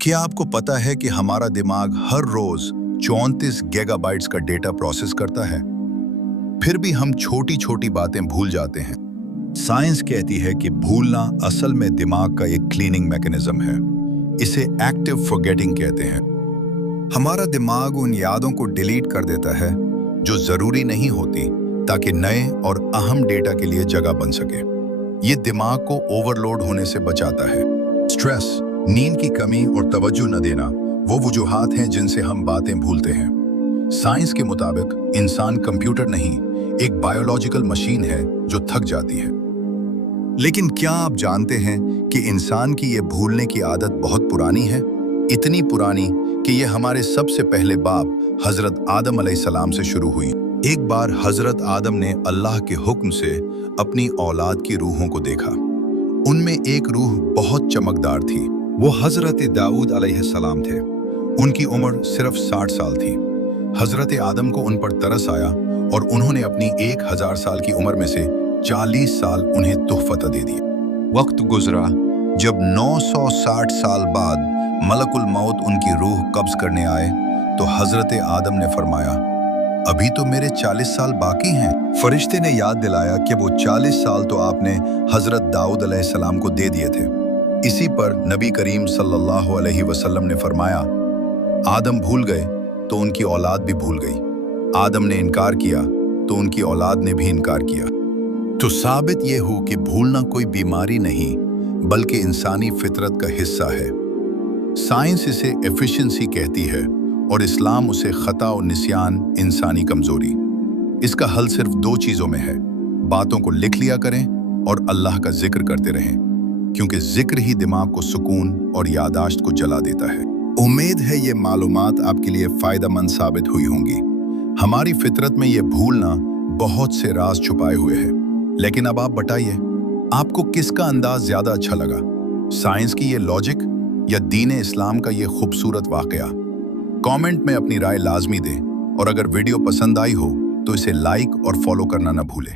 क्या आपको पता है कि हमारा दिमाग हर रोज 34 गीगाबाइट्स का डेटा प्रोसेस करता है? फिर भी हम छोटी छोटी बातें भूल जाते हैं। साइंस कहती है कि भूलना असल में दिमाग का एक क्लीनिंग मैकेनिज्म है। इसे एक्टिव फॉरगेटिंग कहते हैं। हमारा दिमाग उन यादों को डिलीट कर देता है जो जरूरी नहीं होती, ताकि नए और अहम डेटा के लिए जगह बन सके। ये दिमाग को ओवरलोड होने से बचाता है। स्ट्रेस, नींद की कमी और तवज्जो न देना वो वजूहात हैं जिनसे हम बातें भूलते हैं। साइंस के मुताबिक इंसान कंप्यूटर नहीं, एक बायोलॉजिकल मशीन है जो थक जाती है। लेकिन क्या आप जानते हैं कि इंसान की ये भूलने की आदत बहुत पुरानी है? इतनी पुरानी कि ये हमारे सबसे पहले बाप हजरत आदम अलैहिस्सलाम से शुरू हुई। एक बार हजरत आदम ने अल्लाह के हुक्म से अपनी औलाद की रूहों को देखा। उनमें एक रूह बहुत चमकदार थी। वो हजरत दाऊद अलैहिस्सलाम थे। उनकी उम्र सिर्फ 60 साल थी। हजरत आदम को उन पर तरस आया और उन्होंने अपनी 1000 साल की उम्र में से 40 साल उन्हें तोहफता दे दिए। वक्त गुजरा, जब 960 साल बाद मलकुल मौत उनकी रूह कब्ज करने आए तो हजरत आदम ने फरमाया, अभी तो मेरे 40 साल बाकी हैं। फरिश्ते ने याद दिलाया कि वो 40 साल तो आपने हजरत दाऊद अलैहिस्सलाम को दे दिए थे। इसी पर नबी करीम सल्लल्लाहु अलैहि वसल्लम ने फरमाया, आदम भूल गए तो उनकी औलाद भी भूल गई। आदम ने इनकार किया तो उनकी औलाद ने भी इनकार किया। तो साबित ये हो कि भूलना कोई बीमारी नहीं, बल्कि इंसानी फितरत का हिस्सा है। साइंस इसे एफिशिएंसी कहती है और इस्लाम उसे खता और निस्यान, इंसानी कमजोरी। इसका हल सिर्फ 2 चीजों में है। बातों को लिख लिया करें और अल्लाह का जिक्र करते रहें, क्योंकि जिक्र ही दिमाग को सुकून और यादाश्त को जला देता है। उम्मीद है ये मालूमात आपके लिए फायदेमंद साबित हुई होंगी। हमारी फितरत में ये भूलना बहुत से राज छुपाए हुए हैं। लेकिन अब आप बताइए, आपको किसका अंदाज ज्यादा अच्छा लगा? साइंस की ये लॉजिक या दीन इस्लाम का ये खूबसूरत वाकया? कमेंट में अपनी राय लाजमी दें और अगर वीडियो पसंद आई हो तो इसे लाइक और फॉलो करना न भूलें।